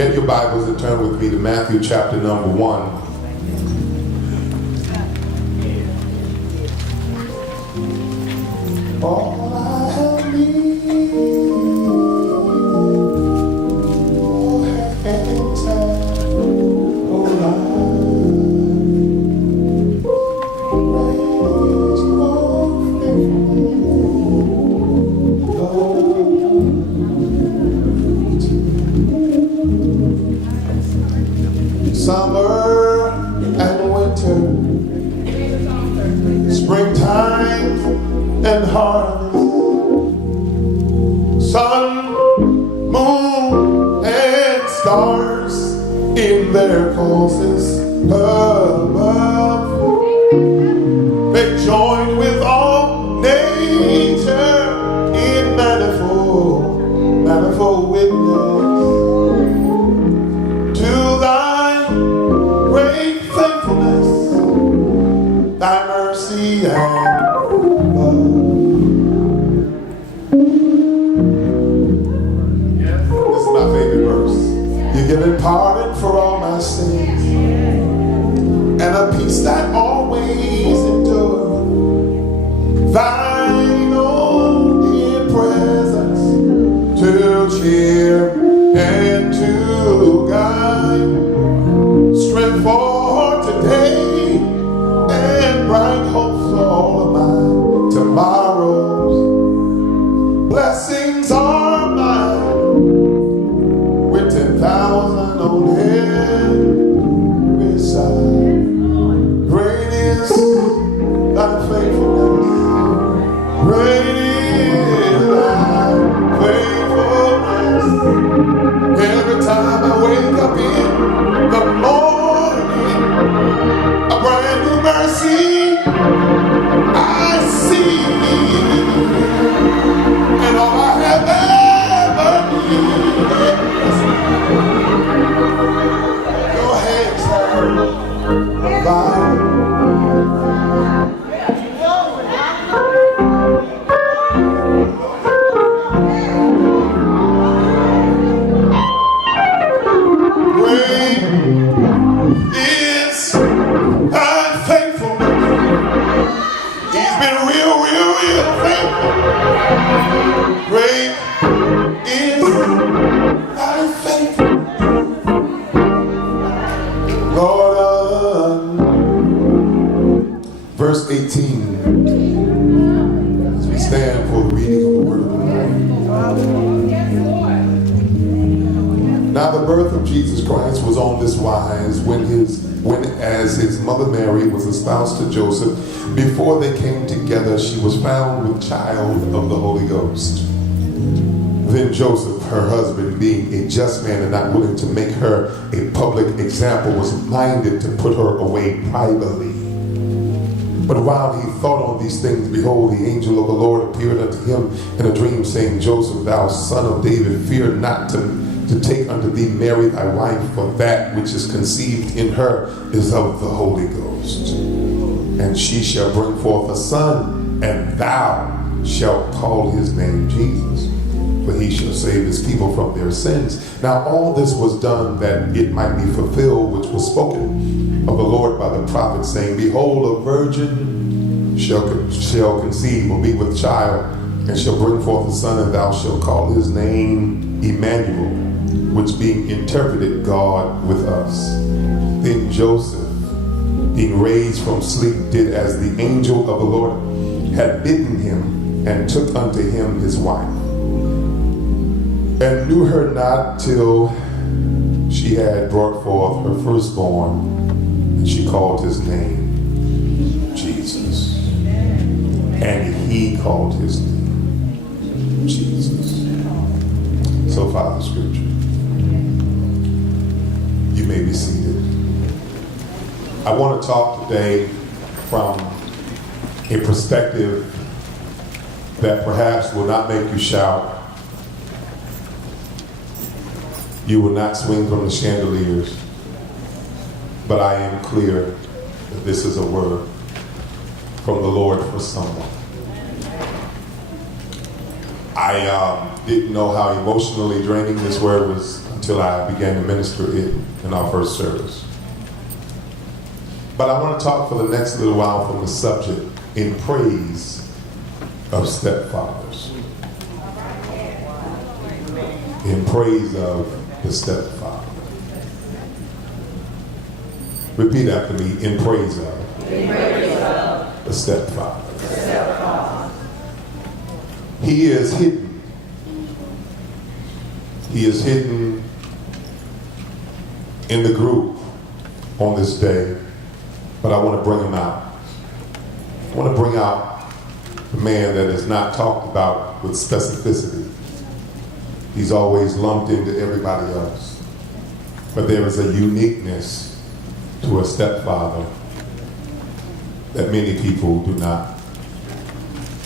Get your Bibles and turn with me to Matthew chapter number 1. All I have needed, all hands have, oh summer and winter, springtime and harvest, sun, moon, and stars in their courses above, they join with all nature in manifold witness to thy great faithfulness, thy mercy and love. This is my favorite verse. You're given pardon for all my sins, and a peace that always endures. Thine own dear presence to cheer and to guide, strength for today and bright hopes for all of my tomorrows. Blessings are mine with 10,000 on every side. Great is thy faithfulness. Great is thy faithfulness. Every time I wake up in the morning, a brand new mercy I see, and all I have ever needed, your hands have provided. Great is thy faithfulness. He's been real faithful. Great is thy faithfulness. Lord, verse 18, as we stand for the reading of the word of the Lord. Now the birth of Jesus Christ was on this wise, when as his mother Mary was espoused to Joseph, before they came together, she was found with child of the Holy Ghost. Then Joseph, her husband, being a just man and not willing to make her a public example, was minded to put her away privately. But while he thought on these things, behold, the angel of the Lord appeared unto him in a dream, saying, Joseph, thou son of David, fear not to take unto thee Mary thy wife, for that which is conceived in her is of the Holy Ghost. And she shall bring forth a son, and thou shalt call his name Jesus, for he shall save his people from their sins. Now all this was done that it might be fulfilled, which was spoken of the Lord by the prophet, saying, behold, a virgin shall conceive, or be with child, and shall bring forth a son, and thou shalt call his name Emmanuel, which being interpreted, God with us. Then Joseph, being raised from sleep, did as the angel of the Lord had bidden him, and took unto him his wife, and knew her not till she had brought forth her firstborn, and she called his name Jesus. And he called his name Jesus. So far the scripture. You may be seated. I want to talk today from a perspective that perhaps will not make you shout. You will not swing from the chandeliers. But I am clear that this is a word from the Lord for someone. I didn't know how emotionally draining this word was until I began to minister it in our first service. But I want to talk for the next little while from the subject, in praise of stepfathers. In praise of the stepfather. Repeat after me, in praise of the stepfather. He is hidden. He is hidden in the group on this day, but I want to bring him out. I want to bring out the man that is not talked about with specificity. He's always lumped into everybody else. But there is a uniqueness to a stepfather that many people do not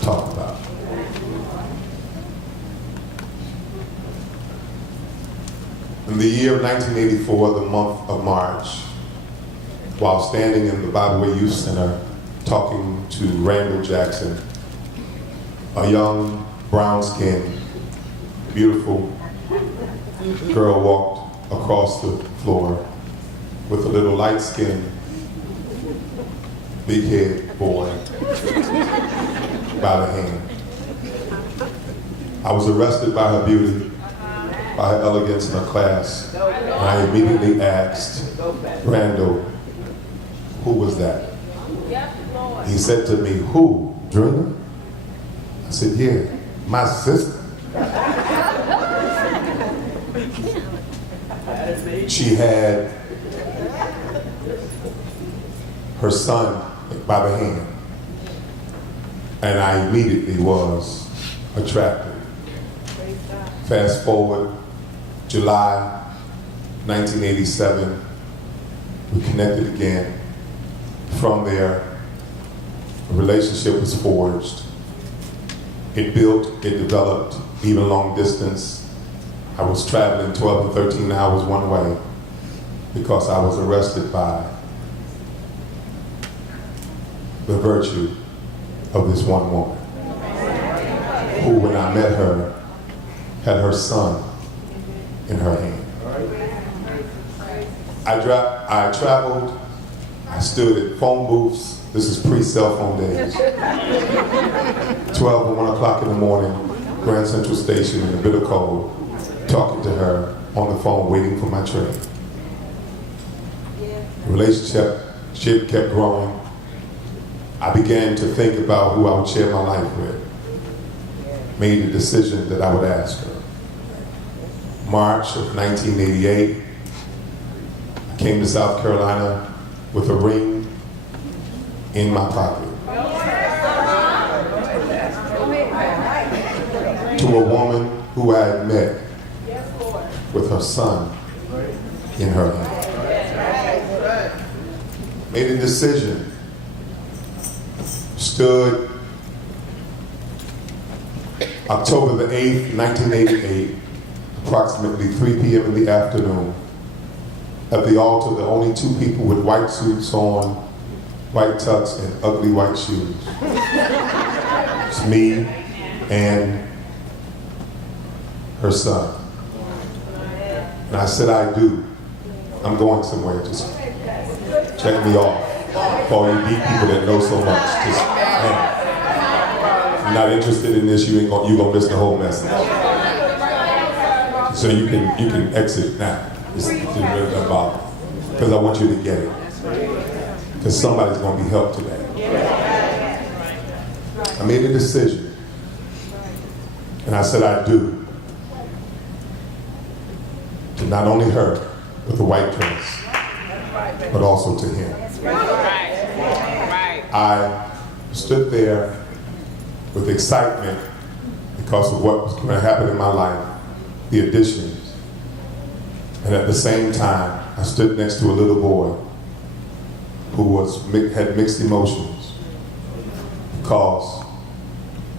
talk about. In the year of 1984, the month of March, while standing in the Byway Youth Center talking to Randall Jackson, a young, brown-skinned, beautiful girl walked across the floor with a little light-skinned, big-head boy by the hand. I was arrested by her beauty, by her elegance in her class, and I immediately asked Randall, who was that? He said to me, who? Dreamer? I said, yeah, my sister. She had her son by the hand, and I immediately was attracted. Fast forward, July 1987, we connected again. From there, a relationship was forged. It built, it developed, even long distance. I was traveling 12 and 13 hours one way because I was arrested by the virtue of this one woman who, when I met her, had her son in her hand. I traveled, I stood at phone booths. This is pre-cell phone days. 12 and 1 o'clock in the morning, Grand Central Station in a bit of cold, talking to her on the phone, waiting for my train. The relationship kept growing. I began to think about who I would share my life with. Made a decision that I would ask her. March of 1988, I came to South Carolina with a ring in my pocket to a woman who I had met with her son in her hand. Made a decision, stood October the 8th, 1988, approximately 3 p.m. in the afternoon. At the altar, the only two people with white suits on, white tux, and ugly white shoes. It's me and her son. And I said, I do. I'm going somewhere. Just check me off. For all you deep people that know so much, just hang. If you're not interested in this, you're gonna miss the whole message. So you can exit now. It's really not bother. Because I want you to get it. Because somebody's going to be helped today. I made a decision. And I said I do. To not only her with the white dress, but also to him. I stood there with excitement because of what was going to happen in my life, the additions. And at the same time, I stood next to a little boy who had mixed emotions because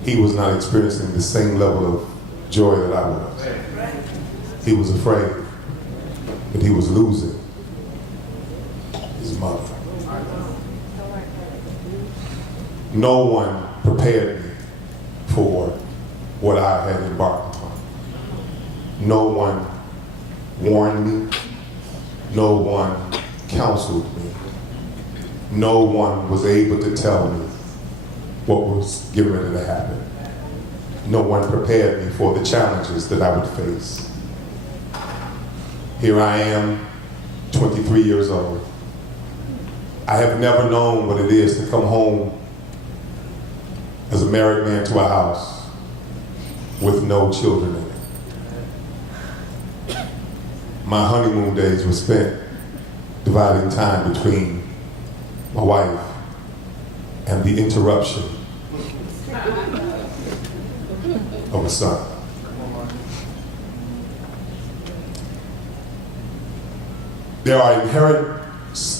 he was not experiencing the same level of joy that I was. He was afraid that he was losing his mother. No one prepared me for what I had embarked upon. No one warned me. No one counseled me. No one was able to tell me what was getting ready to happen. No one prepared me for the challenges that I would face. Here I am, 23 years old. I have never known what it is to come home as a married man to a house with no children in it. My honeymoon days were spent dividing time between my wife and the interruption of a son. There are inherent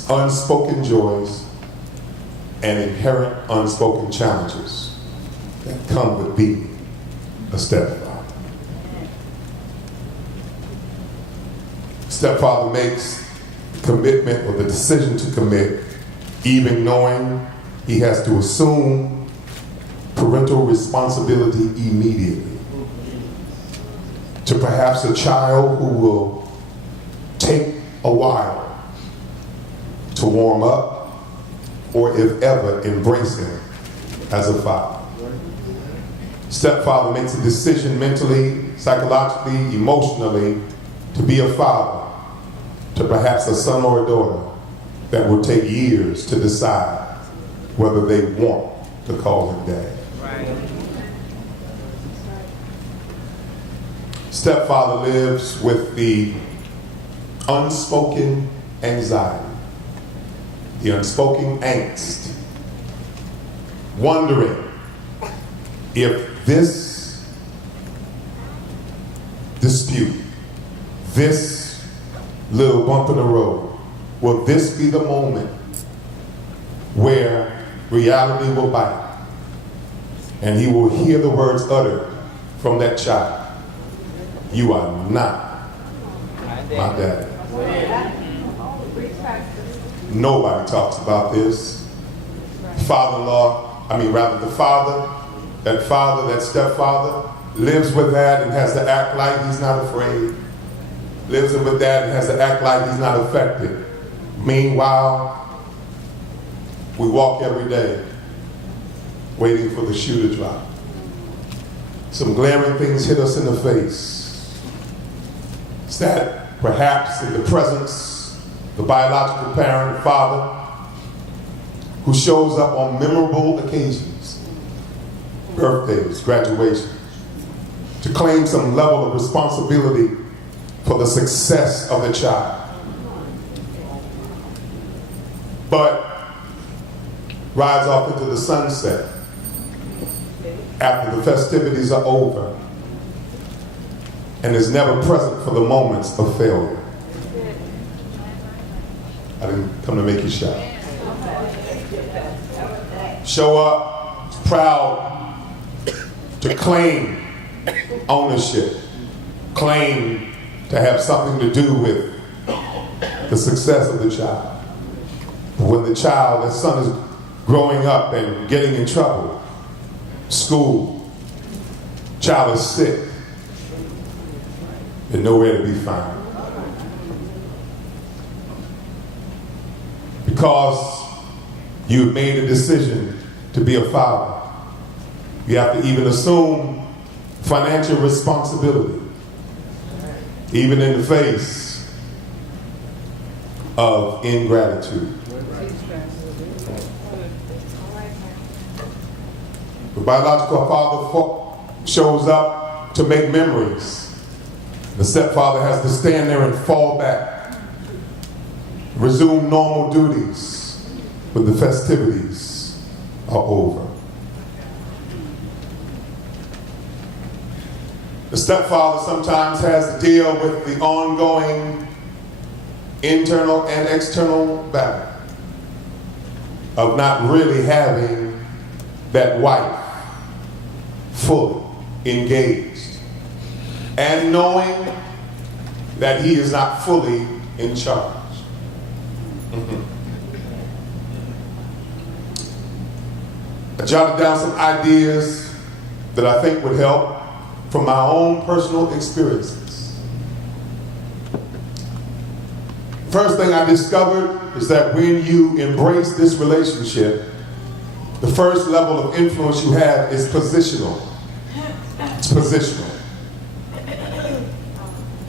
unspoken joys and inherent unspoken challenges that come with being a stepfather. Stepfather makes the commitment or the decision to commit, even knowing he has to assume parental responsibility immediately, to perhaps a child who will take a while to warm up, or if ever, embrace him as a father. Stepfather makes a decision mentally, psychologically, emotionally to be a father to perhaps a son or a daughter that will take years to decide whether they want to call him dad. Right. Stepfather lives with the unspoken anxiety, the unspoken angst, wondering if this dispute, this little bump in the road, will this be the moment where reality will bite and he will hear the words uttered from that child, "You are not my daddy." Nobody talks about this. That stepfather lives with that and has to act like he's not afraid. Lives with that and has to act like he's not affected. Meanwhile, we walk every day waiting for the shoe to drop. Some glaring things hit us in the face. It's that perhaps in the presence of the biological parent, father, who shows up on memorable occasions, birthdays, graduations, to claim some level of responsibility for the success of the child. But rides off into the sunset after the festivities are over and is never present for the moments of failure. I didn't come to make you shout. Show up proud to claim ownership, claim to have something to do with the success of the child. But when the son is growing up and getting in trouble, school, child is sick, and nowhere to be found. Because you've made a decision to be a father, you have to even assume financial responsibility, even in the face of ingratitude. The biological father shows up to make memories. The stepfather has to stand there and fall back, resume normal duties when the festivities are over. The stepfather sometimes has to deal with the ongoing internal and external battle of not really having that wife fully engaged and knowing that he is not fully in charge. I jotted down some ideas that I think would help from my own personal experiences. first thing I discovered is that when you embrace this relationship, the first level of influence you have is positional. It's positional.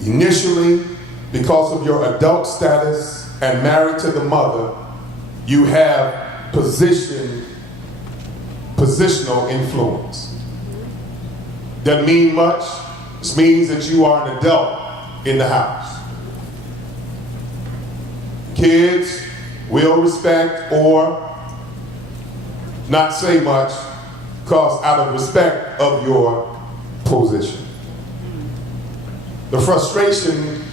Initially, because of your adult status and married to the mother, you have positional influence. Doesn't mean much. This means that you are an adult in the house. Kids will respect or not say much because out of respect of your position. The frustration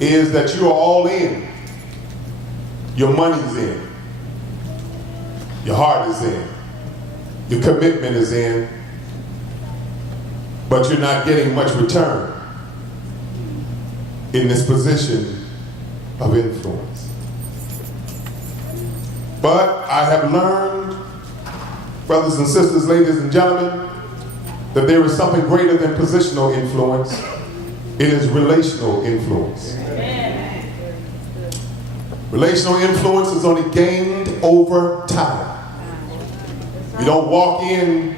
is that you are all in. Your money's in. Your heart is in. Your commitment is in. But you're not getting much return in this position of influence. But I have learned, brothers and sisters, ladies and gentlemen, that there is something greater than positional influence. It is relational influence. Relational influence is only gained over time. You don't walk in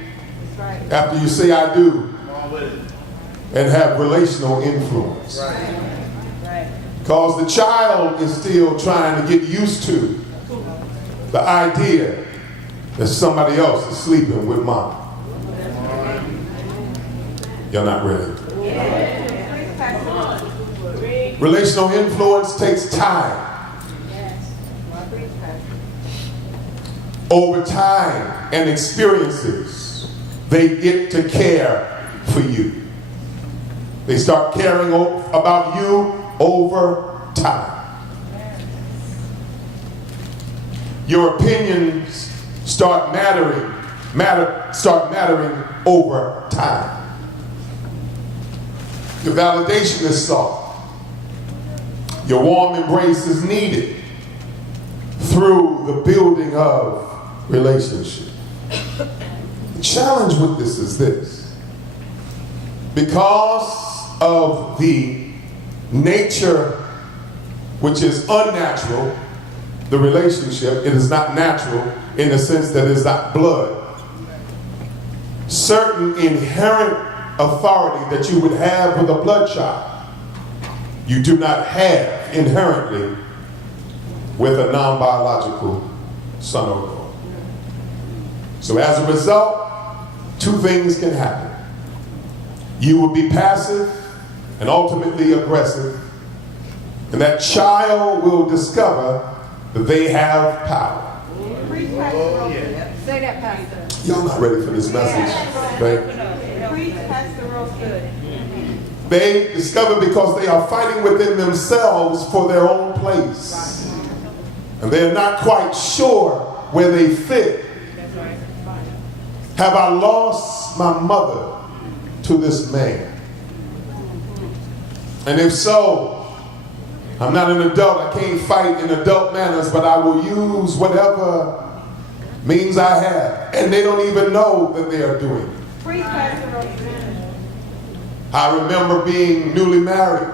after you say I do and have relational influence. Because the child is still trying to get used to the idea that somebody else is sleeping with mom. Y'all not ready? Relational influence takes time. Over time and experiences, they get to care for you. They start caring about you over time. Your opinions start mattering over time. Your validation is sought. Your warm embrace is needed through the building of relationship. The challenge with this is this. Because of the nature which is unnatural, the relationship, it is not natural in the sense that it is not blood. Certain inherent authority that you would have with a blood child, you do not have inherently with a non-biological son or daughter. So as a result, two things can happen. You will be passive and ultimately aggressive, and that child will discover that they have power. Say that, Pastor. Y'all not ready for this message, right? Preach, Pastor Rowson. They discover because they are fighting within themselves for their own place. And they're not quite sure where they fit. Have I lost my mother to this man? And if so, I'm not an adult. I can't fight in adult manners, but I will use whatever means I have. And they don't even know that they are doing it. Preach, Pastor Rowson. I remember being newly married.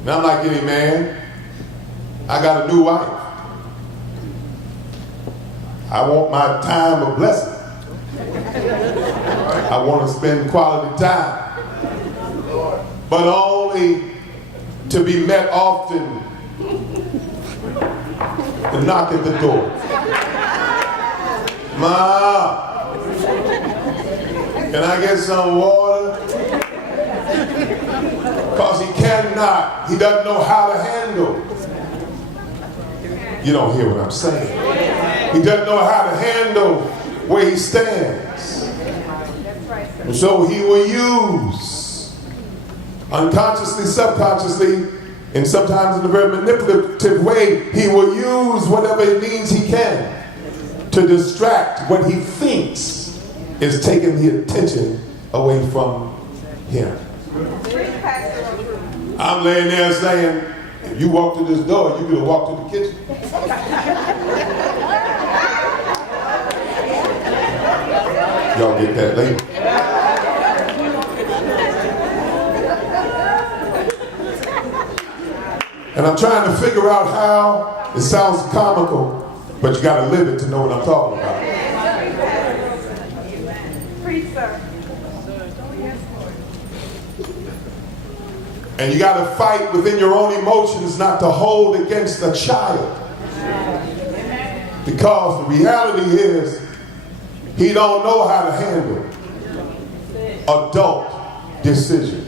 And I'm like any man, I got a new wife. I want my time of blessing. I want to spend quality time. But only to be met often and knock at the door. Ma, can I get some water? Because he doesn't know how to handle. You don't hear what I'm saying. He doesn't know how to handle where he stands. And so he will use, unconsciously, subconsciously, and sometimes in a very manipulative way, he will use whatever it means he can to distract what he thinks is taking the attention away from him. I'm laying there saying, if you walk through this door, you could have walked through the kitchen. Y'all get that later. And I'm trying to figure out how. It sounds comical, but you got to live it to know what I'm talking about. Preach, sir. And you got to fight within your own emotions not to hold against a child. Because the reality is, he don't know how to handle adult decisions.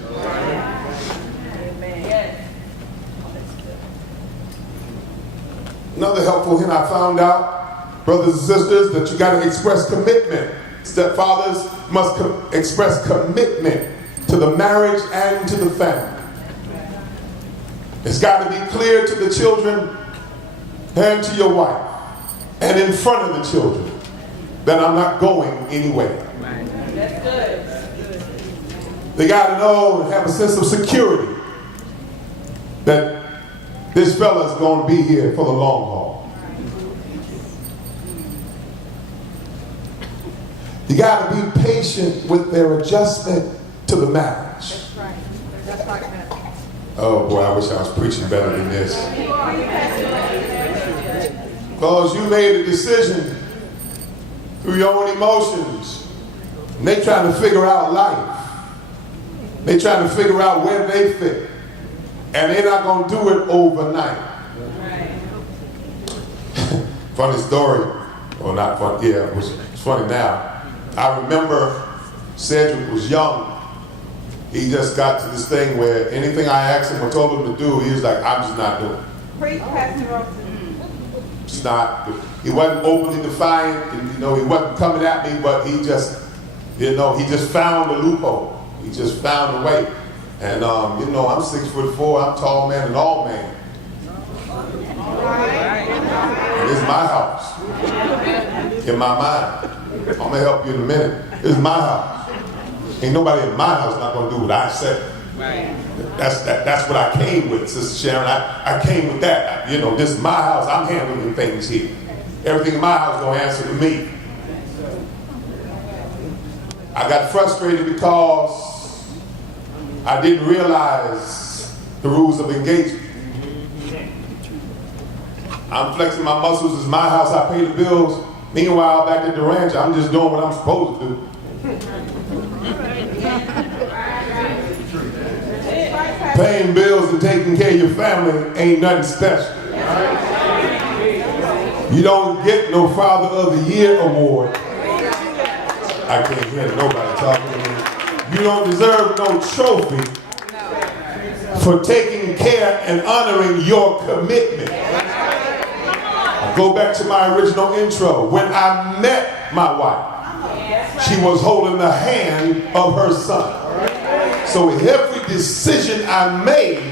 Another helpful hint I found out, brothers and sisters, that you got to express commitment. Stepfathers must express commitment to the marriage and to the family. It's got to be clear to the children and to your wife and in front of the children that I'm not going anywhere. That's good. They got to know and have a sense of security that this fella's going to be here for the long haul. You got to be patient with their adjustment to the marriage. That's right. That's right. Oh boy, I wish I was preaching better than this. Because you made a decision through your own emotions. And they trying to figure out life. They trying to figure out where they fit. And they're not going to do it overnight. Funny story. Well, not fun. Yeah, it's funny now. I remember Cedric was young. He just got to this thing where anything I asked him or told him to do, he was like, I'm just not doing it. Preach, Pastor Rowson. It's not. He wasn't overly defiant, and he wasn't coming at me, but he just, he just found a loophole. He just found a way. And I'm 6'4", I'm tall man and all man. And it's my house. In my mind. I'm gonna help you in a minute. It's my house. Ain't nobody in my house not gonna do what I say. Right. That's what I came with, Sister Sharon. I came with that. This is my house. I'm handling things here. Everything in my house gonna answer to me. I got frustrated because I didn't realize the rules of engagement. I'm flexing my muscles. It's my house. I pay the bills. Meanwhile, back at the ranch, I'm just doing what I'm supposed to do. Paying bills and taking care of your family ain't nothing special. You don't get no Father of the Year award. I can't hear nobody talking to me. You don't deserve no trophy for taking care and honoring your commitment. I go back to my original intro. When I met my wife, she was holding the hand of her son. So every decision I made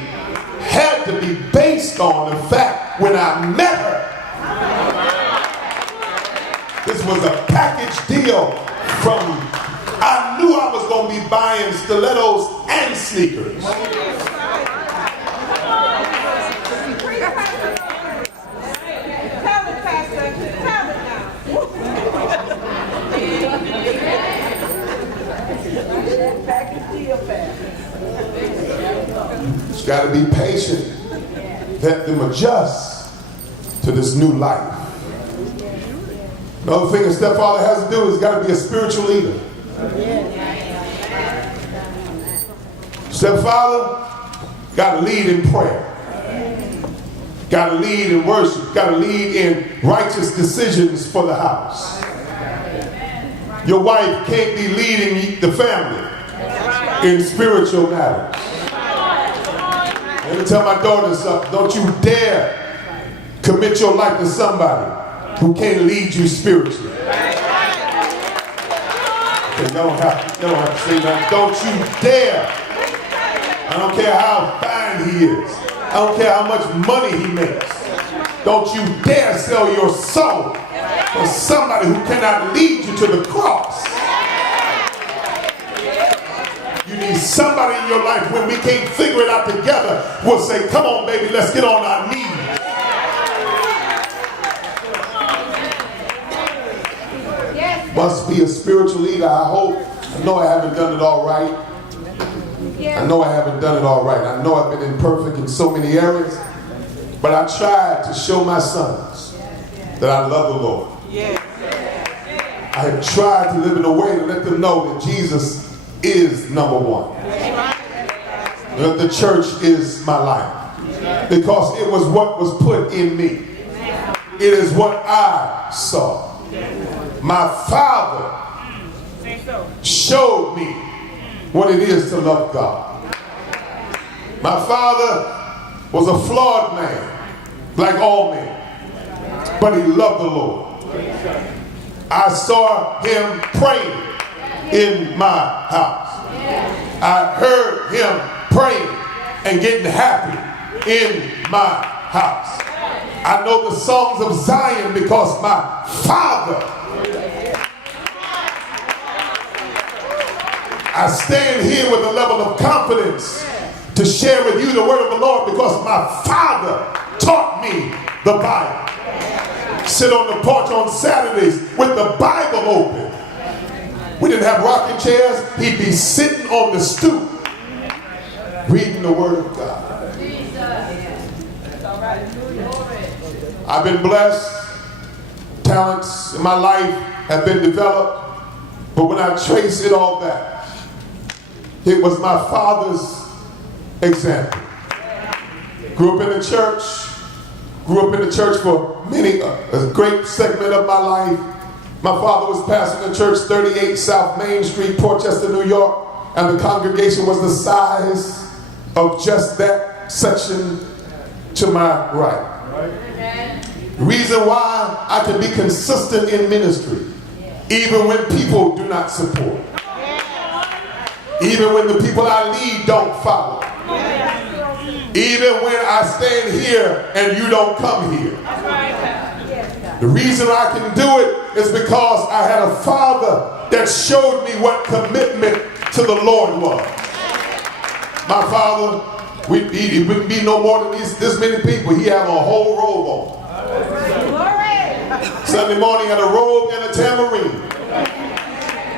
had to be based on the fact when I met her. This was a package deal from, I knew I was going to be buying stilettos and sneakers. You got to be patient. Let them adjust to this new life. Another thing a stepfather has to do is got to be a spiritual leader. Stepfather got to lead in prayer. Got to lead in worship. Got to lead in righteous decisions for the house. Your wife can't be leading the family in spiritual matters. Let me tell my daughter something. Don't you dare commit your life to somebody who can't lead you spiritually. You don't have to say nothing. Don't you dare. I don't care how fine he is. I don't care how much money he makes. Don't you dare sell your soul for somebody who cannot lead you to the cross. You need somebody in your life when we can't figure it out together. We'll say, come on, baby, let's get on our knees. Must be a spiritual leader. I know I haven't done it all right. I know I haven't done it all right. I know I've been imperfect in so many areas. But I tried to show my sons that I love the Lord. I have tried to live in a way to let them know that Jesus is number one. That the church is my life. Because it was what was put in me. It is what I saw. My Father showed me what it is to love God. My father was a flawed man, like all men, but he loved the Lord. I saw him praying in my house. I heard him praying and getting happy in my house. I know the songs of Zion because my father. I stand here with a level of confidence to share with you the word of the Lord because my father taught me the Bible. Sit on the porch on Saturdays with the Bible open. We didn't have rocking chairs. He'd be sitting on the stoop reading the word of God. I've been blessed. Talents in my life have been developed. But when I trace it all back, it was my father's example. Grew up in the church. Grew up in the church for a great segment of my life. My father was pastoring the church 38 South Main Street, Portchester, New York. And the congregation was the size of just that section to my right. The reason why I can be consistent in ministry, even when people do not support. Even when the people I lead don't follow. Even when I stand here and you don't come here. The reason I can do it is because I had a father that showed me what commitment to the Lord was. My father, he wouldn't be no more than this many people. He had a whole robe on. Sunday morning had a robe and a tambourine.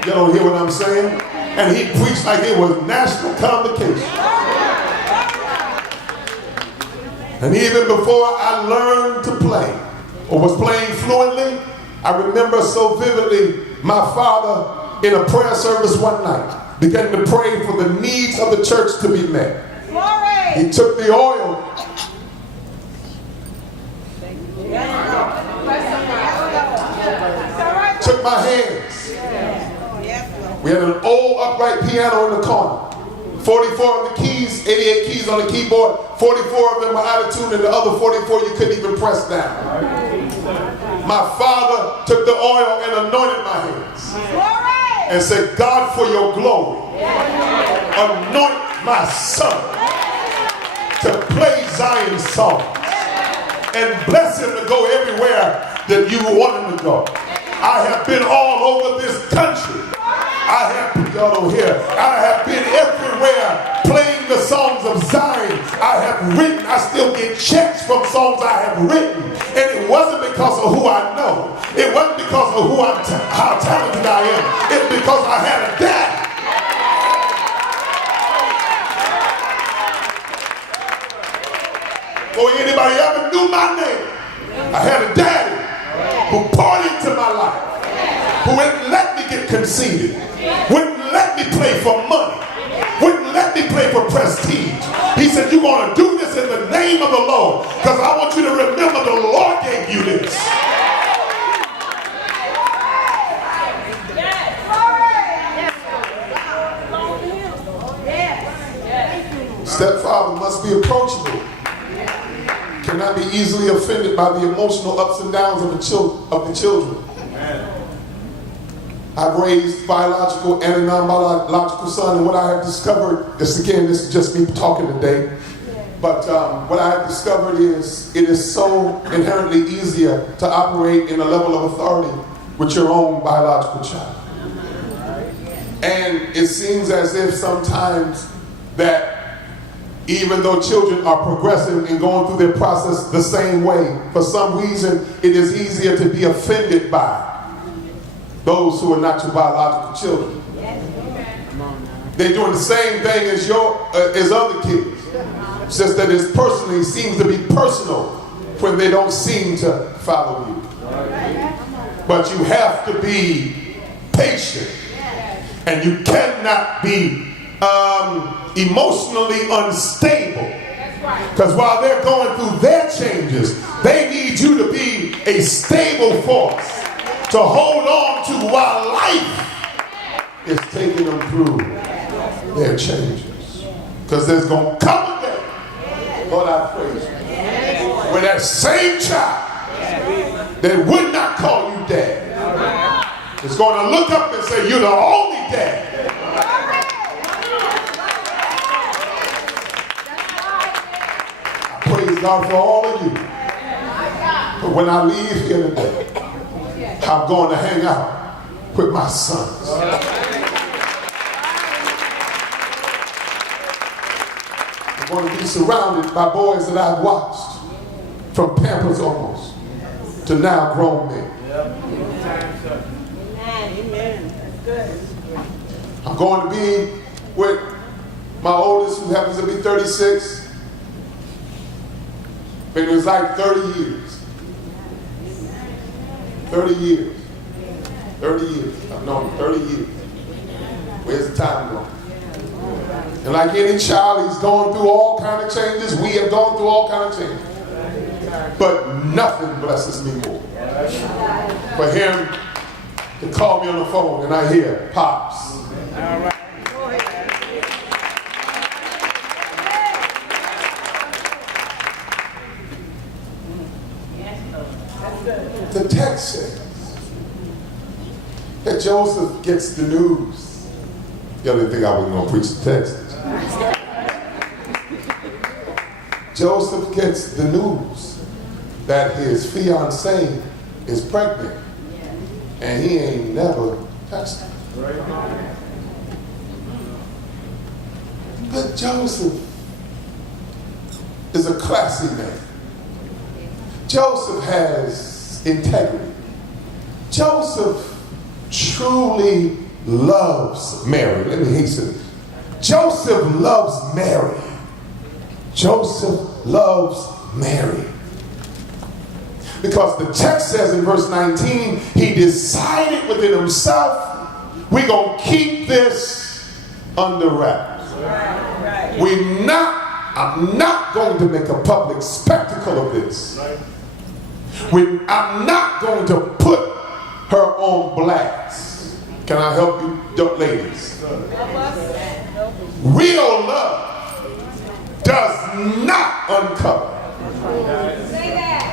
You don't hear what I'm saying? And he preached like it was national convocation. And even before I learned to play or was playing fluently, I remember so vividly my father in a prayer service one night began to pray for the needs of the church to be met. He took the oil. Took my hands. We had an old upright piano in the corner. 44 of the keys, 88 keys on the keyboard. 44 of them were out of tune, and the other 44 you couldn't even press down. My father took the oil and anointed my hands. And said, God, for your glory, anoint my son to play Zion songs and bless him to go everywhere that you want him to go. I have been all over this country. Y'all don't hear. I have been everywhere playing the songs of Zion. I have written, I still get checks from songs I have written. And it wasn't because of who I know. It wasn't because of how talented I am. It's because I had a dad. Before anybody ever knew my name, I had a daddy who poured into my life, who wouldn't let me get conceited, wouldn't let me play for money, wouldn't let me play for prestige. He said, you're going to do this in the name of the Lord, because I want you to remember the Lord gave you this. Stepfather must be approachable. Cannot be easily offended by the emotional ups and downs of the children. I've raised biological and a non-biological son, and what I have discovered, this is just me talking today, but what I have discovered is it is so inherently easier to operate in a level of authority with your own biological child. And it seems as if sometimes that even though children are progressing and going through their process the same way, for some reason it is easier to be offended by those who are not your biological children. They're doing the same thing as other kids. It's just that it personally seems to be personal when they don't seem to follow you. But you have to be patient, and you cannot be emotionally unstable, because while they're going through their changes, they need you to be a stable force to hold on to while life is taking them through their changes. Because there's going to come a day, Lord, I praise you, when that same child that would not call you dad is going to look up and say, you're the only dad. I praise God for all of you. But when I leave here today, I'm going to hang out with my sons. I'm going to be surrounded by boys that I've watched from pampers almost to now grown men. Amen. That's good. I'm going to be with my oldest, who happens to be 36. But it was like 30 years. 30 years. 30 years. I've known him 30 years. Where's the time going? And like any child, he's going through all kind of changes. We have gone through all kind of changes. But nothing blesses me more for him to call me on the phone and I hear, Pops. The text says that Joseph gets the news. Y'all didn't think I was going to preach the text. Joseph gets the news that his fiancée is pregnant, and he ain't never touched her. But Joseph is a classy man. Joseph has integrity. Joseph truly loves Mary. Let me hasten. Joseph loves Mary. Joseph loves Mary. Because the text says in verse 19, he decided within himself, we're going to keep this under wraps. I'm not going to make a public spectacle of this. I'm not going to put her on blast. Can I help you, ladies? Real love does not uncover. Say that.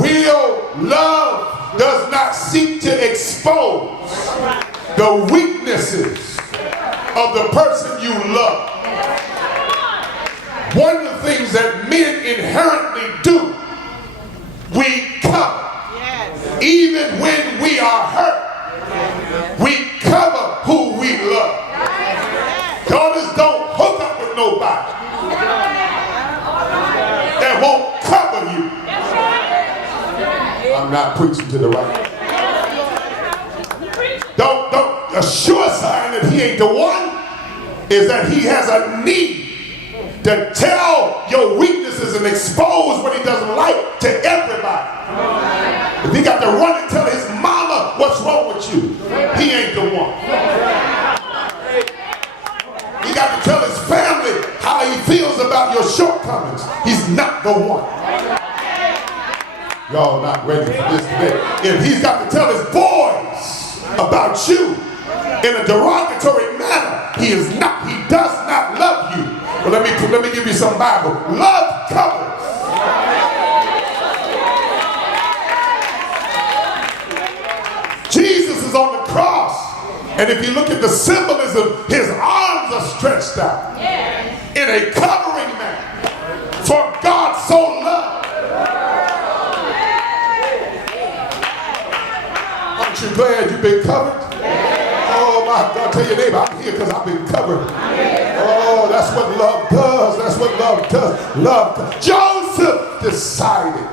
Real love does not seek to expose the weaknesses of the person you love. One of the things that men inherently do, we cover. Even when we are hurt, we cover who we love. Daughters, don't hook up with nobody that won't cover you. I'm not preaching to the right. Don't a sure sign that he ain't the one is that he has a need to tell your weaknesses and expose what he doesn't like to everybody. If he got to run and tell his mama what's wrong with you, he ain't the one. He got to tell his family how he feels about your shortcomings. He's not the one. Y'all not ready for this today. If he's got to tell his boys about you in a derogatory manner, he does not love you. But let me give you some Bible. Love covers. Jesus is on the cross, and if you look at the symbolism, his arms are stretched out in a covering manner. For God so loved. Aren't you glad you've been covered? Oh my God, tell your neighbor, I'm here because I've been covered. Oh, that's what love does. That's what love does. Joseph decided,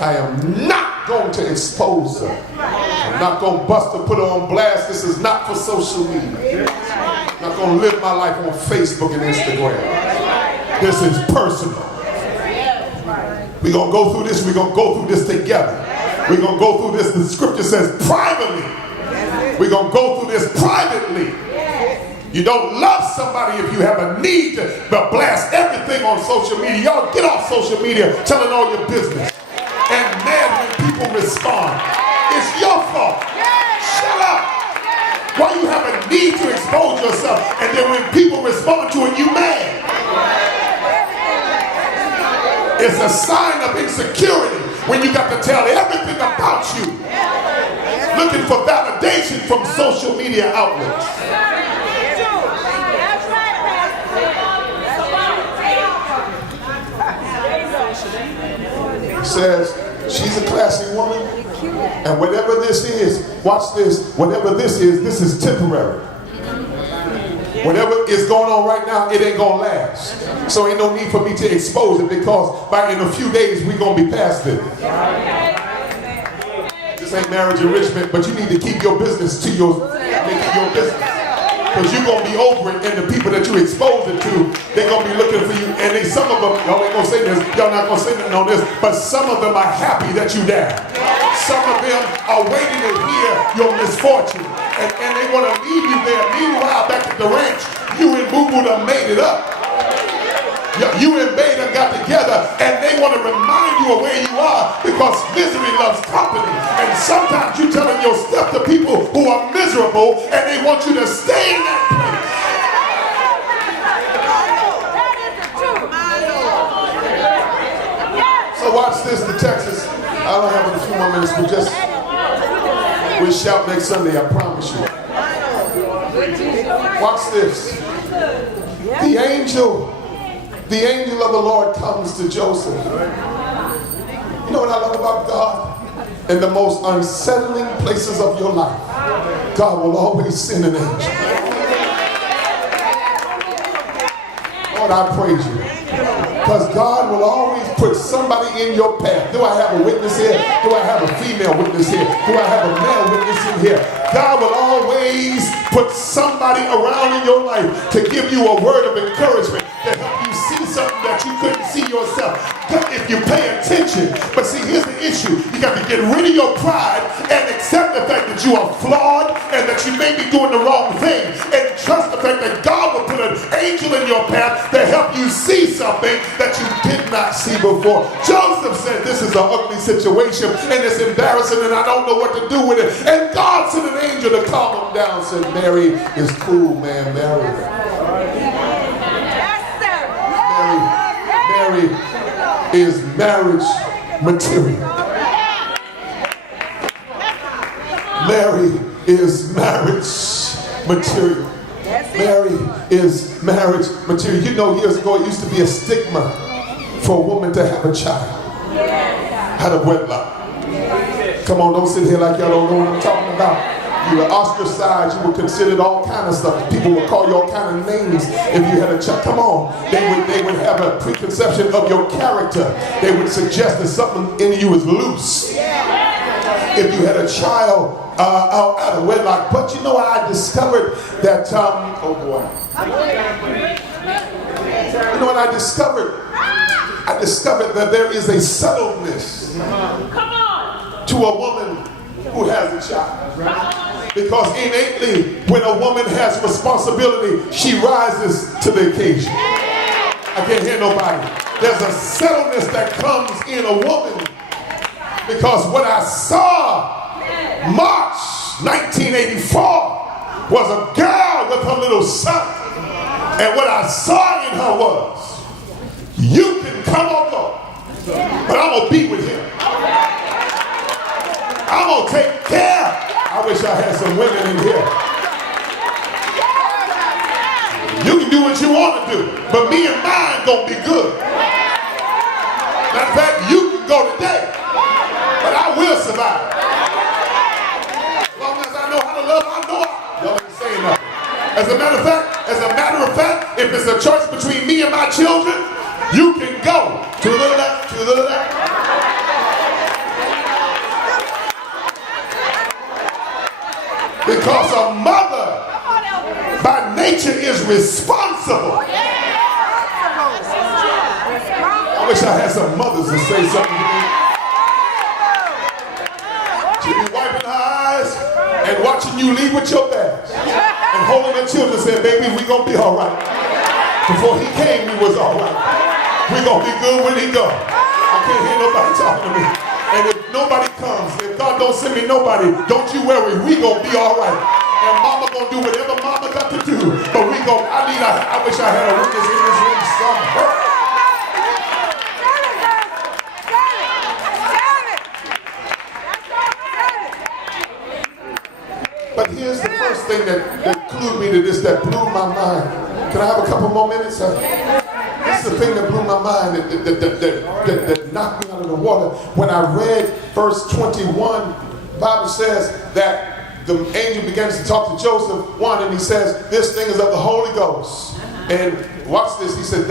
I am not going to expose her. I'm not going to bust her, put her on blast. This is not for social media. I'm not going to live my life on Facebook and Instagram. This is personal. We're going to go through this. We're going to go through this together. We're going to go through this. The scripture says privately. We're going to go through this privately. You don't love somebody if you have a need to blast everything on social media. Y'all get off social media telling all your business. And mad when people respond. It's your fault. Shut up. Why you have a need to expose yourself and then when people respond to it, you mad? It's a sign of insecurity when you got to tell everything about you. Looking for validation from social media outlets. Says she's a classy woman, and whatever this is, watch this, whatever this is temporary. Whatever is going on right now, it ain't gonna last. So ain't no need for me to expose it because in a few days we're gonna be past it. This ain't marriage enrichment, but you need to keep your business to your business. Because you're going to be over it, and the people that you expose it to, they're going to be looking for you. And some of them, y'all ain't going to say this, y'all not going to say nothing on this, but some of them are happy that you died. Some of them are waiting to hear your misfortune. And they want to leave you there. Meanwhile, back at the ranch, you and Boo-Boo done made it up. You and Bay done got together, and they want to remind you of where you are because misery loves company. And sometimes you're telling your stuff to people who are miserable, and they want you to stay in that place. So watch this, the Texas. I don't have a few more minutes, but we'll shout next Sunday, I promise you. Watch this. The angel of the Lord comes to Joseph. You know what I love about God? In the most unsettling places of your life, God will always send an angel. Lord, I praise you. Because God will always put somebody in your path. Do I have a witness here? Do I have a female witness here? Do I have a male witness in here? God will always put somebody around in your life to give you a word of encouragement, to help you see something that you couldn't see yourself. If you pay attention. But see, here's the issue. You got to get rid of your pride and accept the fact that you are flawed and that you may be doing the wrong thing. And trust the fact that God will put an angel in your path to help you see something that you did not see before. Joseph said, this is an ugly situation and it's embarrassing and I don't know what to do with it. And God sent an angel to calm him down. Said, Mary is cool, man. Mary is marriage material. Mary is marriage material. Mary is marriage material. You know, years ago it used to be a stigma for a woman to have a child out of wedlock. Come on, don't sit here like y'all don't know what I'm talking about. You were ostracized, you were considered all kind of stuff. People would call you all kind of names if you had a child. Come on, they would have a preconception of your character. They would suggest that something in you is loose if you had a child out of wedlock. But you know what I discovered? That oh boy. You know what I discovered? I discovered that there is a subtleness to a woman who has a child. Because innately, when a woman has responsibility, she rises to the occasion. I can't hear nobody. There's a settledness that comes in a woman. Because what I saw March 1984 was a girl with her little son. And what I saw in her was, you can come or go, but I'm going to be with him. I'm going to take care. I wish I had some women in here. You can do what you want to do, but me and mine going to be good. Matter of fact, you can go today, but I will survive. As long as I know how to love, I know y'all ain't saying nothing. As a matter of fact, if it's a choice between me and my children, you can go to the left, to the left. Because a mother by nature is responsible. I wish I had some mothers to say something to me. She'll be wiping her eyes and watching you leave with your bags and holding her children saying, baby, we gonna be all right. Before he came, we was all right. We gonna be good when he go. I can't hear nobody talking to me. And if nobody comes, if God don't send me nobody, don't you worry, we gonna be all right. And mama gonna do whatever mama got to do. But we gonna, I wish I had a witness in this room somewhere. But here's the first thing that clued me to this, that blew my mind. Can I have a couple more minutes? This is the thing that blew my mind, that knocked me out of the water. When I read verse 21, the Bible says that the angel begins to talk to Joseph, and he says, this thing is of the Holy Ghost. And watch this, he said,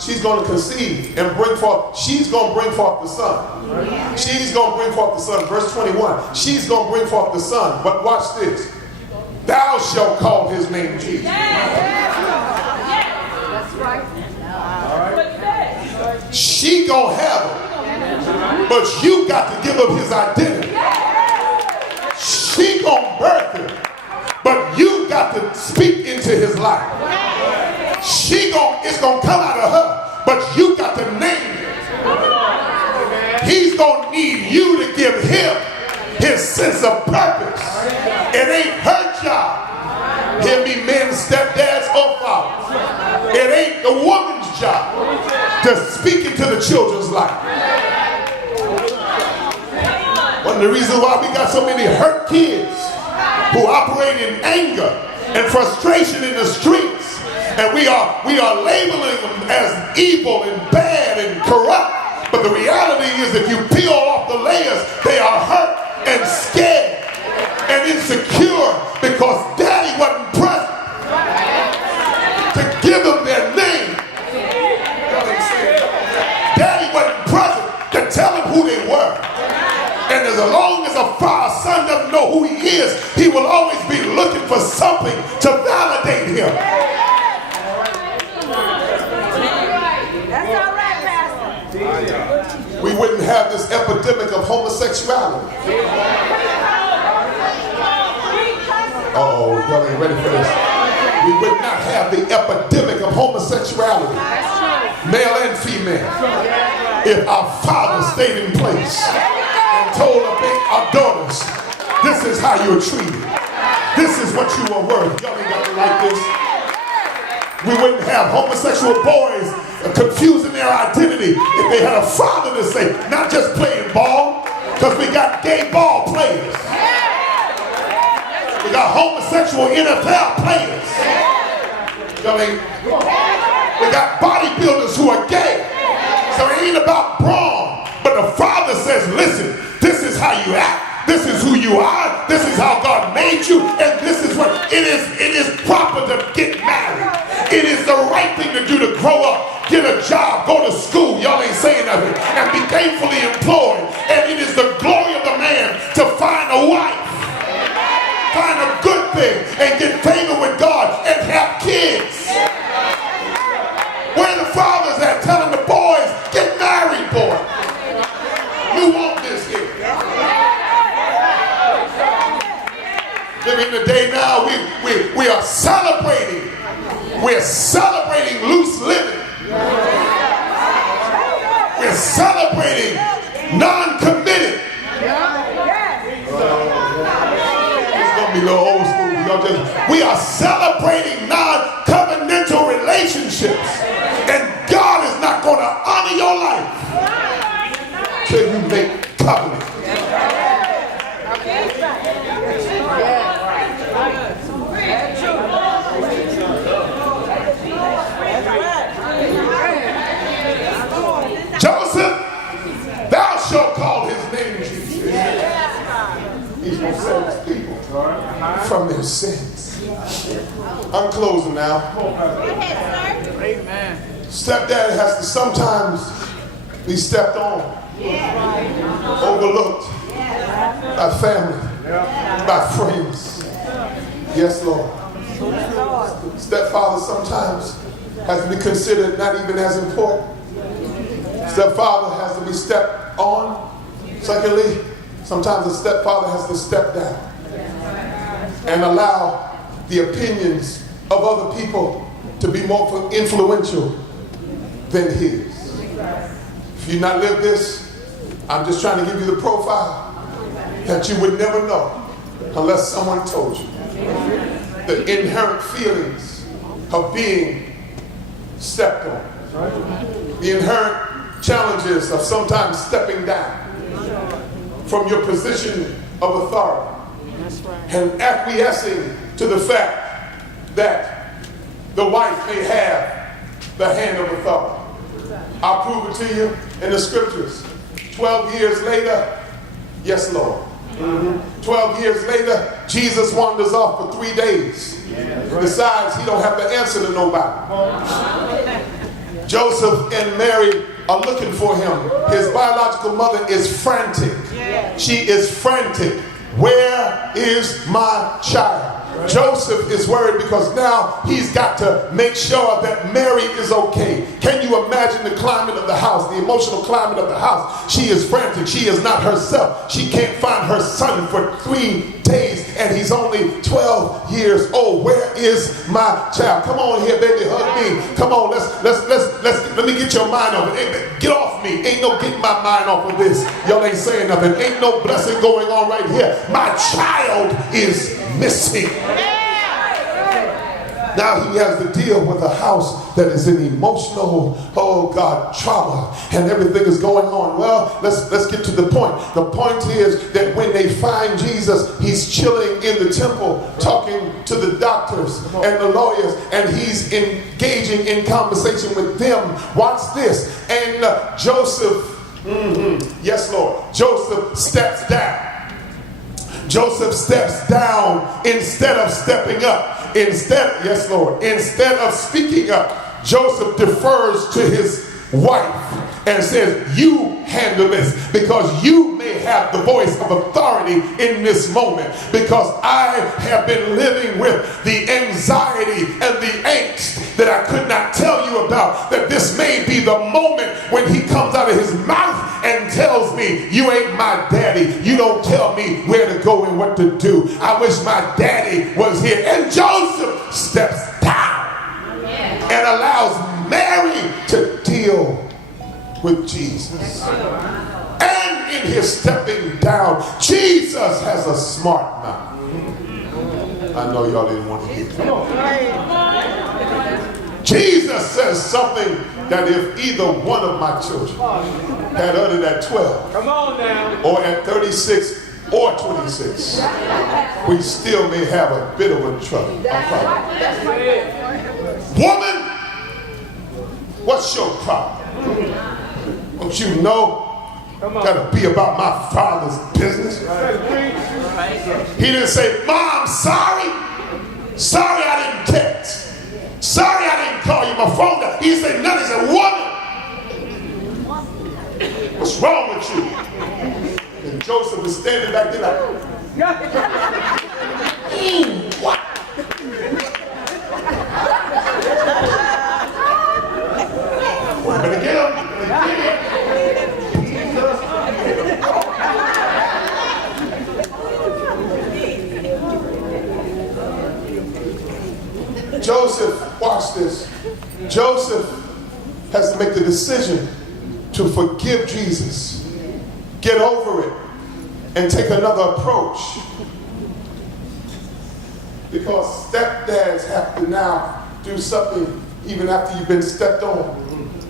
she's going to conceive and bring forth, she's going to bring forth the son. She's going to bring forth the son. Verse 21, she's going to bring forth the son. But watch this. Thou shalt call his name Jesus. That's right. She going to have him. But you got to give up his identity. She going to birth him. But you got to speak into his life. It's going to come out of her. But you got to name it. He's going to need you to give him his sense of purpose. It ain't her job. Hear me, men, stepdads, or fathers. It ain't the woman's job to speak into the children's life. One of the reasons why we got so many hurt kids who operate in anger and frustration in the streets, and we are labeling them as evil and bad and corrupt. But the reality is, if you peel off the layers, they are hurt and scared and insecure because daddy wasn't present to give them their name. Daddy wasn't present to tell them who they were. And as long as a son doesn't know who he is, he will always be looking for something to validate him. That's all right, Pastor. We wouldn't have this epidemic of homosexuality. Uh-oh, y'all ain't ready for this. We would not have the epidemic of homosexuality, male and female, if our fathers stayed in place and told our daughters, this is how you're treated. This is what you are worth. Y'all ain't got to like this. We wouldn't have homosexual boys confusing their identity if they had a father to say, not just playing ball, because we got gay ball players. We got homosexual NFL players. We got bodybuilders who are gay. So it ain't about brawn. But the father says, listen, this is how you act. This is who you are. This is how God made you. And this is what it is. It is proper to get married. It is the right thing to do to grow up, get a job, go to school. Y'all ain't saying nothing. And be gainfully employed. And it is the glory of the man to find a wife, find a good thing, and get favor with God and have kids. Where the fathers at telling the boys, get married, boy. You want this here. Living the day now, we are celebrating. We're celebrating loose living. We're celebrating non-committed. It's going to be a little old school. We are celebrating non-covenantal relationships. And God is not going to honor your life till you make covenant. Joseph, thou shalt call his name Jesus. He's going to save his people from their sins. I'm closing now. Amen. Stepdad has to sometimes be stepped on, overlooked by family. My friends. Yes, Lord. Stepfather sometimes has to be considered not even as important. Stepfather has to be stepped on. Secondly, sometimes a stepfather has to step down and allow the opinions of other people to be more influential than his. If you not live this, I'm just trying to give you the profile that you would never know unless someone told you. The inherent feelings of being stepped on. The inherent challenges of sometimes stepping down from your position of authority and acquiescing to the fact that the wife may have the hand of authority. I'll prove it to you in the scriptures. 12 years later, yes, Lord. 12 years later, Jesus wanders off for 3 days. Besides, he don't have to answer to nobody. Joseph and Mary are looking for him. His biological mother is frantic. She is frantic. Where is my child? Joseph is worried because now he's got to make sure that Mary is okay. Can you imagine the climate of the house, the emotional climate of the house? She is frantic. She is not herself. She can't find her son for 3 days and he's only 12 years old. Where is my child? Come on here, baby, hug me. Come on, let me get your mind off it. Get off me. Ain't no getting my mind off of this. Y'all ain't saying nothing. Ain't no blessing going on right here. My child is missing. Now he has to deal with a house that is in emotional, oh God, trauma, and everything is going on. Well, let's get to the point. The point is that when they find Jesus, he's chilling in the temple, talking to the doctors and the lawyers, and he's engaging in conversation with them. Watch this. And Joseph, yes, Lord, Joseph steps down. Joseph steps down instead of stepping up. Yes, Lord, instead of speaking up, Joseph defers to his wife and says, you handle this because you may have the voice of authority in this moment, because I have been living with the anxiety and the angst that I could not tell you about, that this may be the moment when he comes out of his mouth and tells me, you ain't my daddy. You don't tell me where to go and what to do. I wish my daddy was here. And Joseph steps down and allows Mary to deal with Jesus. And in his stepping down, Jesus has a smart mouth. I know y'all didn't want to hear that. Jesus says something that if either one of my children had uttered at 12, or at 36 or 26, we still may have a bit of a trouble. Woman, what's your problem? Don't you know that'll be about my father's business? He didn't say, Mom, sorry I didn't text. Sorry I didn't call you. My phone died. He said nothing. He said, woman, what's wrong with you? And Joseph was standing back there like, what? Better get him. Joseph, watch this. Joseph has to make the decision to forgive Jesus, get over it, and take another approach. Because stepdads have to now do something even after you've been stepped on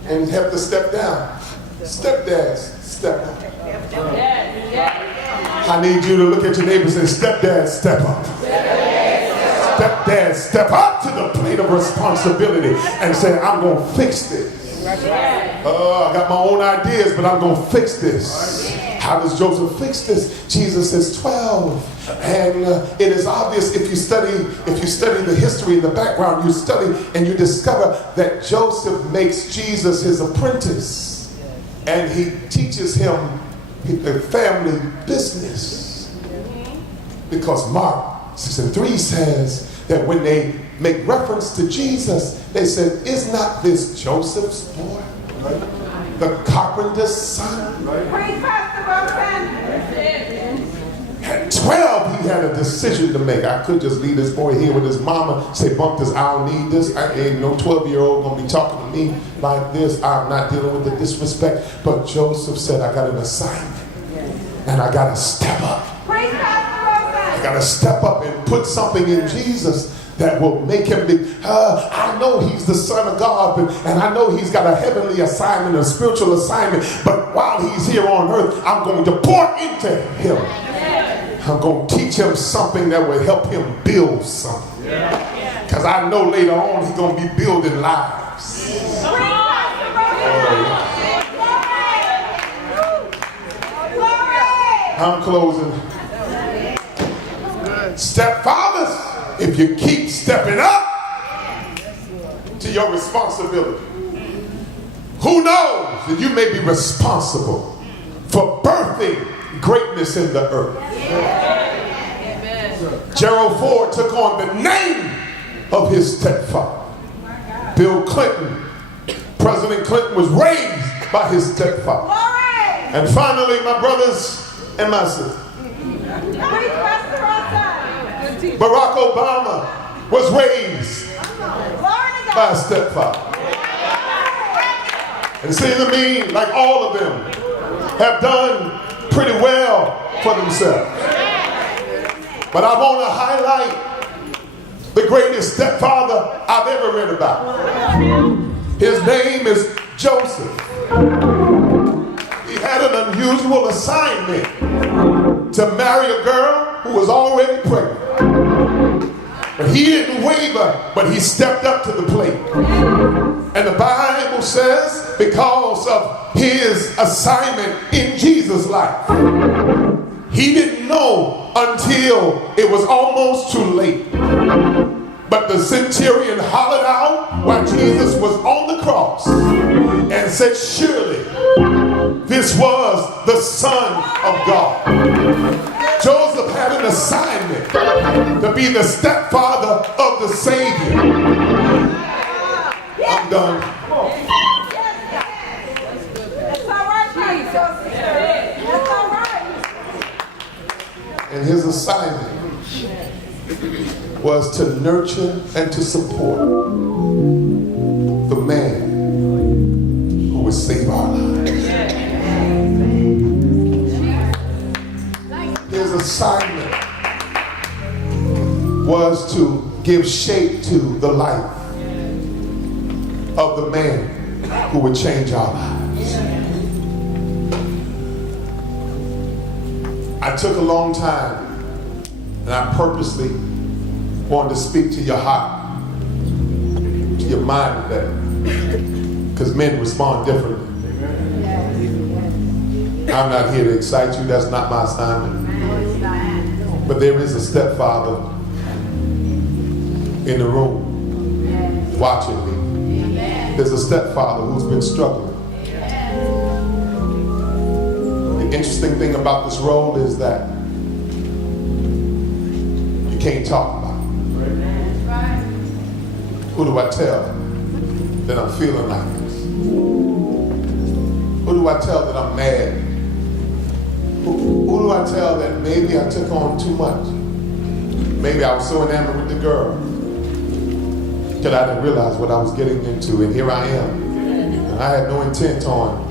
and have to step down. Stepdads step up. I need you to look at your neighbor and say, stepdad, step up. Stepdad, step up to the plate of responsibility and say, I'm going to fix this. I got my own ideas, but I'm going to fix this. How does Joseph fix this? Jesus is 12. And it is obvious if you study the history and the background, you study and you discover that Joseph makes Jesus his apprentice. And he teaches him the family business. Because Mark 6:3 says that when they make reference to Jesus, they said, is not this Joseph's boy? The carpenter's son? Praise Pastor Rowson. At 12, he had a decision to make. I could just leave this boy here with his mama, say, Bumpers, I don't need this. I ain't no 12-year-old gonna be talking to me like this. I'm not dealing with the disrespect. But Joseph said, I got an assignment. And I gotta step up. Praise Pastor Rowson. I gotta step up and put something in Jesus that will make him be, I know he's the Son of God, and I know he's got a heavenly assignment, a spiritual assignment, but while he's here on earth, I'm going to pour into him. I'm going to teach him something that will help him build something. Because I know later on he's going to be building lives. I'm closing. Stepfathers, if you keep stepping up to your responsibility, who knows that you may be responsible for birthing greatness in the earth. Gerald Ford took on the name of his stepfather. Bill Clinton, President Clinton, was raised by his stepfather. And finally, my brothers and my sisters, Barack Obama was raised by a stepfather. And it seems to me like all of them have done pretty well for themselves. But I want to highlight the greatest stepfather I've ever read about. His name is Joseph. He had an unusual assignment to marry a girl who was already pregnant. But he didn't waver, but he stepped up to the plate. And the Bible says, because of his assignment in Jesus' life, he didn't know until it was almost too late. But the centurion hollered out while Jesus was on the cross and said, surely this was the Son of God. Joseph had an assignment to be the stepfather of the Savior. I'm done. That's all right, Jesus. That's all right. And his assignment was to nurture and to support the man who would save our lives. His assignment was to give shape to the life of the man who would change our lives. I took a long time, and I purposely wanted to speak to your heart, to your mind today, because men respond differently. I'm not here to excite you. That's not my assignment. But there is a stepfather in the room watching me. There's a stepfather who's been struggling. The interesting thing about this role is that you can't talk about it. Who do I tell that I'm feeling like this? Who do I tell that I'm mad? Who do I tell that maybe I took on too much? Maybe I was so enamored with the girl that I didn't realize what I was getting into, and here I am. And I had no intent on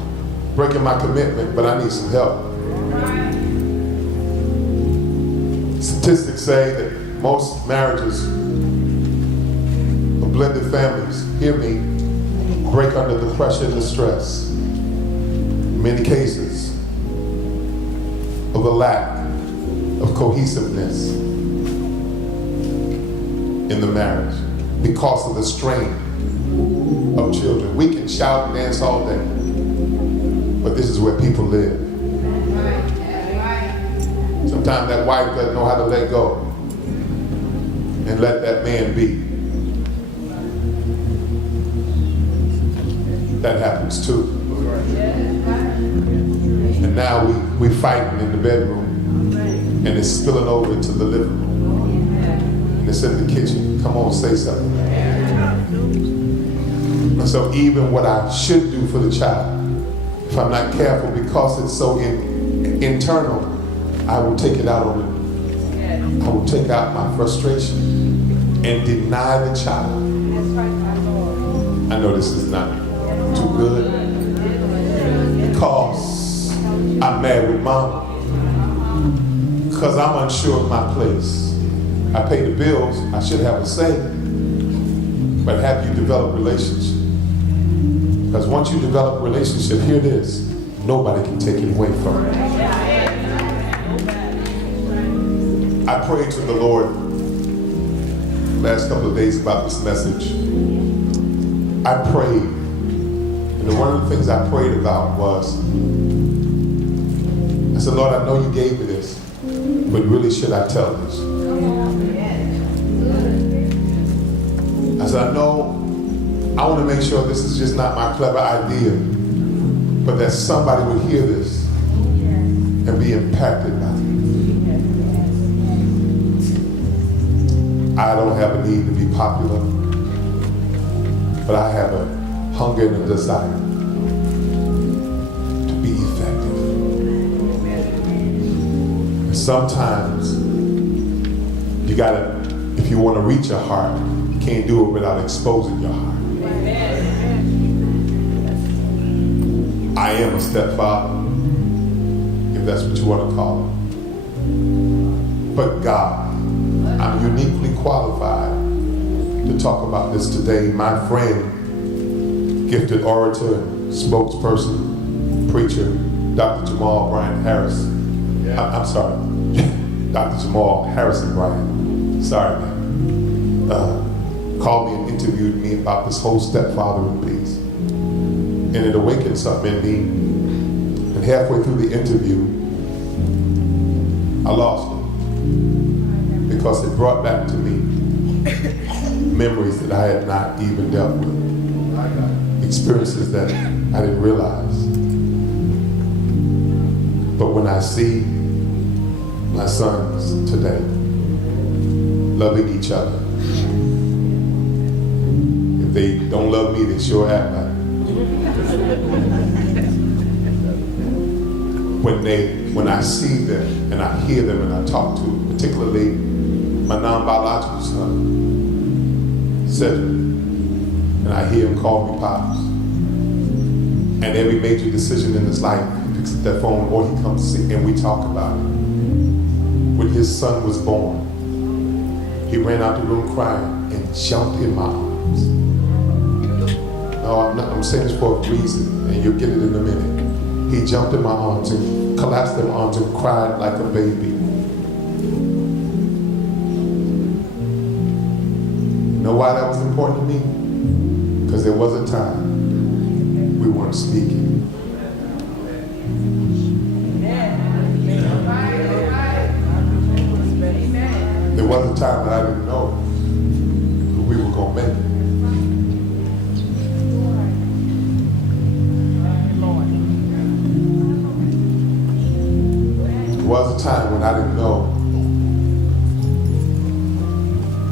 breaking my commitment, but I need some help. Statistics say that most marriages of blended families, hear me, break under the pressure and the stress. In many cases, of a lack of cohesiveness in the marriage because of the strain of children. We can shout and dance all day, but this is where people live. Sometimes that wife doesn't know how to let go and let that man be. That happens too. And now we fighting in the bedroom and it's spilling over into the living room. And it's in the kitchen. Come on, say something. And so even what I should do for the child, if I'm not careful, because it's so internal, I will take it out on it. I will take out my frustration and deny the child. I know this is not too good, because I'm mad with mom, because I'm unsure of my place. I pay the bills, I should have a say, but have you developed relationship? Because once you develop a relationship, hear this, nobody can take it away from you. I prayed to the Lord the last couple of days about this message. I prayed, and one of the things I prayed about was, I said, Lord, I know you gave me this, but really should I tell this? I said, I know I want to make sure this is just not my clever idea, but that somebody would hear this and be impacted by it. I don't have a need to be popular, but I have a hunger and a desire to be effective. And sometimes you gotta, if you want to reach a heart, you can't do it without exposing your heart. I am a stepfather, if that's what you want to call it. But God, I'm uniquely qualified to talk about this today. My friend, gifted orator and spokesperson, preacher, Dr. Jamal Bryant Harris. I'm sorry, Dr. Jamal Harrison Bryant. Sorry, man. Called me and interviewed me about this whole stepfathering piece. And it awakened something in me. And halfway through the interview, I lost it. Because it brought back to me memories that I had not even dealt with. Experiences that I didn't realize. But when I see my sons today loving each other, if they don't love me, they sure act like it. When I see them and I hear them and I talk to them, particularly my non-biological son, Cedric, and I hear him call me Pops. And every major decision in his life, he picks up that phone or he comes to see, and we talk about it. When his son was born, he ran out the room crying and jumped in my arms. No, I'm saying this for a reason, and you'll get it in a minute. He jumped in my arms and collapsed in my arms and cried like a baby. You know why that was important to me? Because there was a time we weren't speaking. There was a time that I didn't know that we were going to make it. There was a time when I didn't know.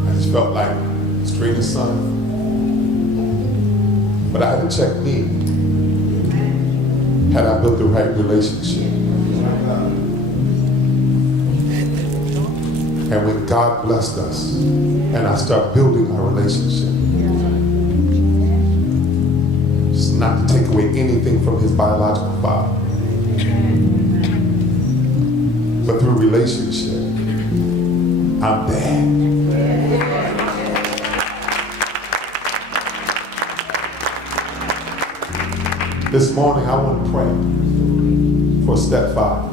I just felt like string his son. But I had to check me. Had I built the right relationship? And when God blessed us, and I start building our relationship, just not to take away anything from his biological father, but through relationship, I'm dad. This morning, I want to pray for a stepfather.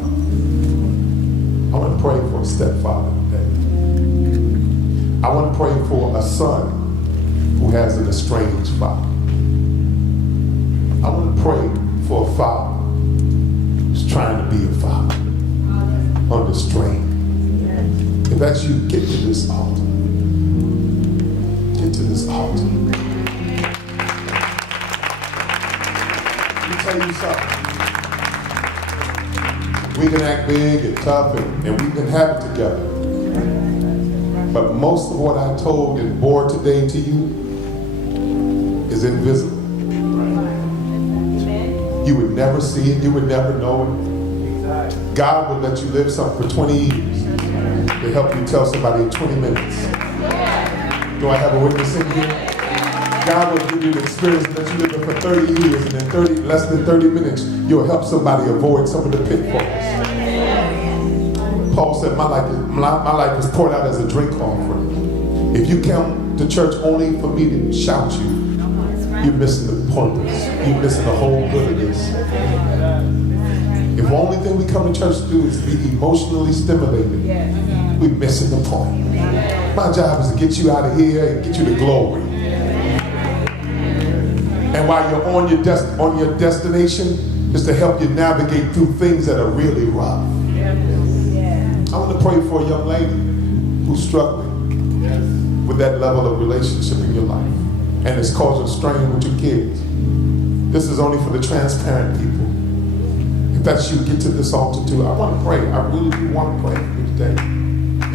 I want to pray for a stepfather today. I want to pray for a son who has an estranged father. I want to pray for a father who's trying to be a father under strain. If that's you, get to this altar. Get to this altar. Let me tell you something. We can act big and tough and we can have it together. But most of what I told and bore today to you is invisible. You would never see it. You would never know it. God will let you live something for 20 years to help you tell somebody in 20 minutes. Do I have a witness in here? God will give you an experience that you live it for 30 years, and in less than 30 minutes, you'll help somebody avoid some of the pitfalls. Paul said, my life is poured out as a drink offering. If you come to church only for me to shout you, you're missing the purpose. You're missing the whole good of this. If the only thing we come to church to do is be emotionally stimulated, we're missing the point. My job is to get you out of here and get you to glory. And while you're on your destination, is to help you navigate through things that are really rough. I want to pray for a young lady who's struggling with that level of relationship in your life, and it's causing strain with your kids. This is only for the transparent people. If that's you, get to this altar too. I want to pray. I really do want to pray for you today.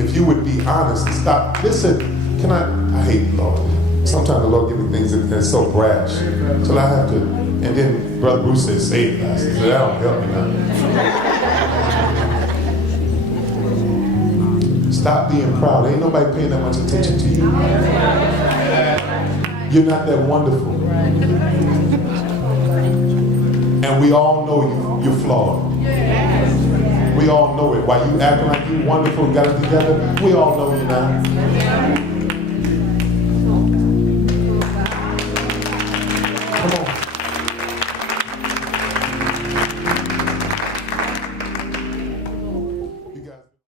If you would be honest and stop. Listen, I hate the Lord. Sometimes the Lord gives me things that's so brash. Till I have to, and then Brother Bruce says, say it, Pastor. He said, that don't help me now. Stop being proud. Ain't nobody paying that much attention to you. You're not that wonderful. And we all know you're flawed. We all know it. While you acting like you're wonderful and got it together, we all know you're not.